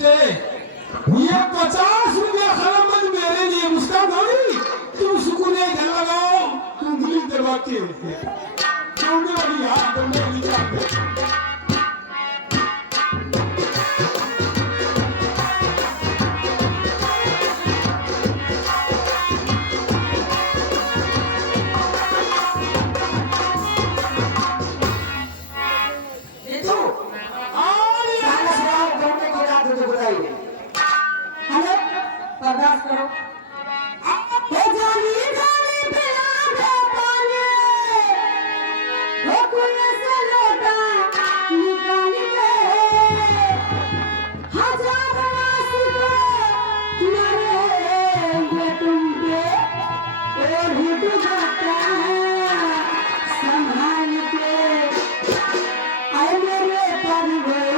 पूछते ये 50 रुपया खराब मेरे लिए मुस्कान होगी तुम सुकून घर लगाओ तुम गुली दबा के दौड़ने वाली हाथ दौड़ने वाली जाते बर्दाश्त करो हे जानी जानी पिला दे पानी हो कोई से लोटा निकाल ले हजार आशिक मरेंगे तुम पे और हिट जाता संभाल के आए मेरे परिवार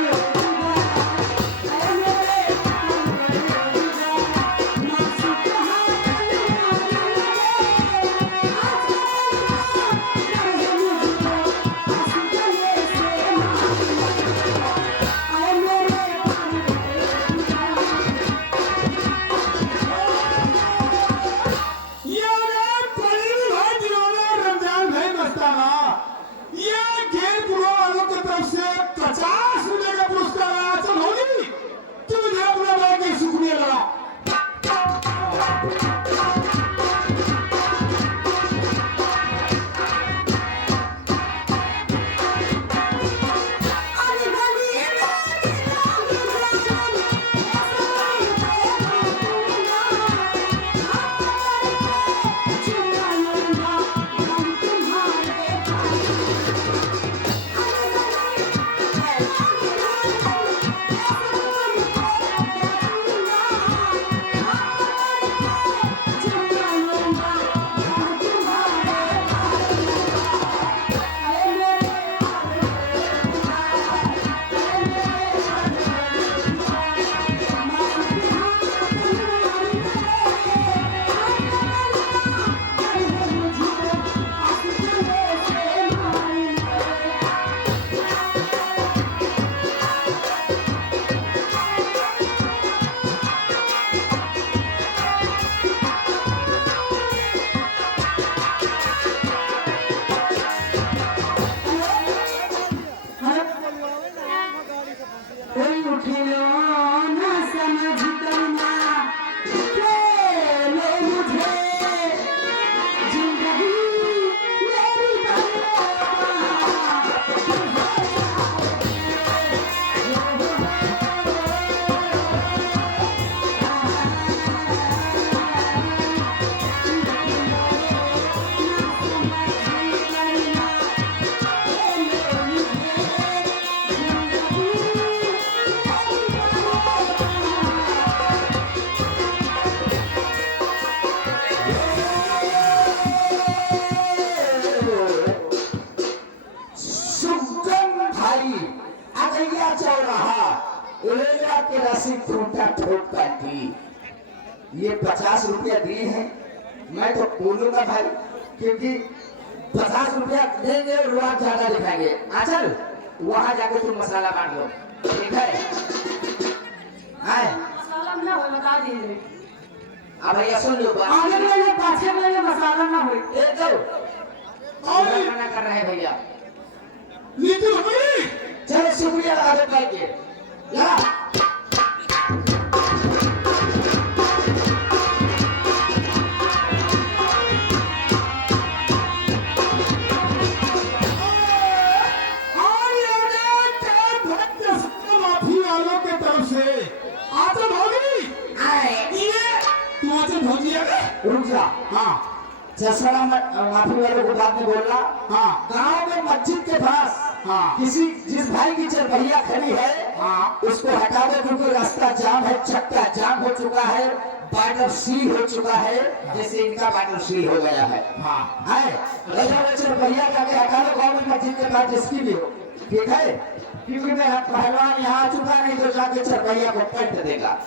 ये 50 रुपया दिए हैं मैं तो बोलूंगा भाई क्योंकि 50 रुपया देंगे और आप ज्यादा दिखाएंगे चल वहां जाके तुम मसाला बांट लो ठीक है मसाला ना हो बता दीजिए अब भैया सुन लो आगे वाले पाछे वाले मसाला ना हो एक दो और मना कर रहे हैं भैया नीतू भाई चलो शुक्रिया आगे भाई के ला रुक जा जसवाड़ा माफी वालों को बाद में बोलना गांव में मस्जिद के पास किसी जिस भाई की चरपहिया खड़ी है उसको हटा दो क्योंकि रास्ता जाम है चक्का जाम हो चुका है बार्डर सील हो चुका है जैसे इनका बार्डर सील हो गया है चरपहिया जाके हटा दो गाँव में मस्जिद के पास जिसकी भी हो ठीक है क्योंकि मेरा पहलवान यहाँ आ चुका नहीं तो जाके चरपहिया को पलट देगा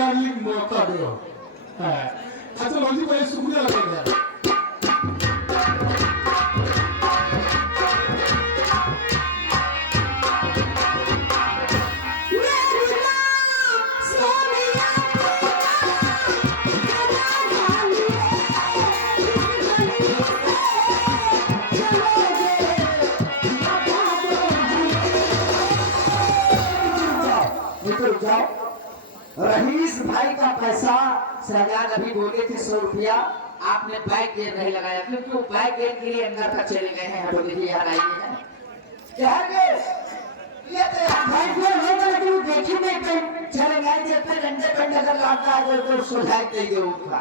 डार्लिंग मौका दो। अच्छा लॉजी भाई शुक्रिया लगेगा। रहीस भाई का पैसा सरकार अभी बोले थे 100 रुपया, आपने बैक गेट नहीं लगाया क्योंकि वो बैक गेट के लिए अंदर तक चले गए हैं। तो देखिए यहाँ आइए हैं क्या है ये तो बैक गेट होगा लेकिन देखिए नहीं चले गए थे फिर अंडे अगर लौटता है तो उसको ढाई दे उनका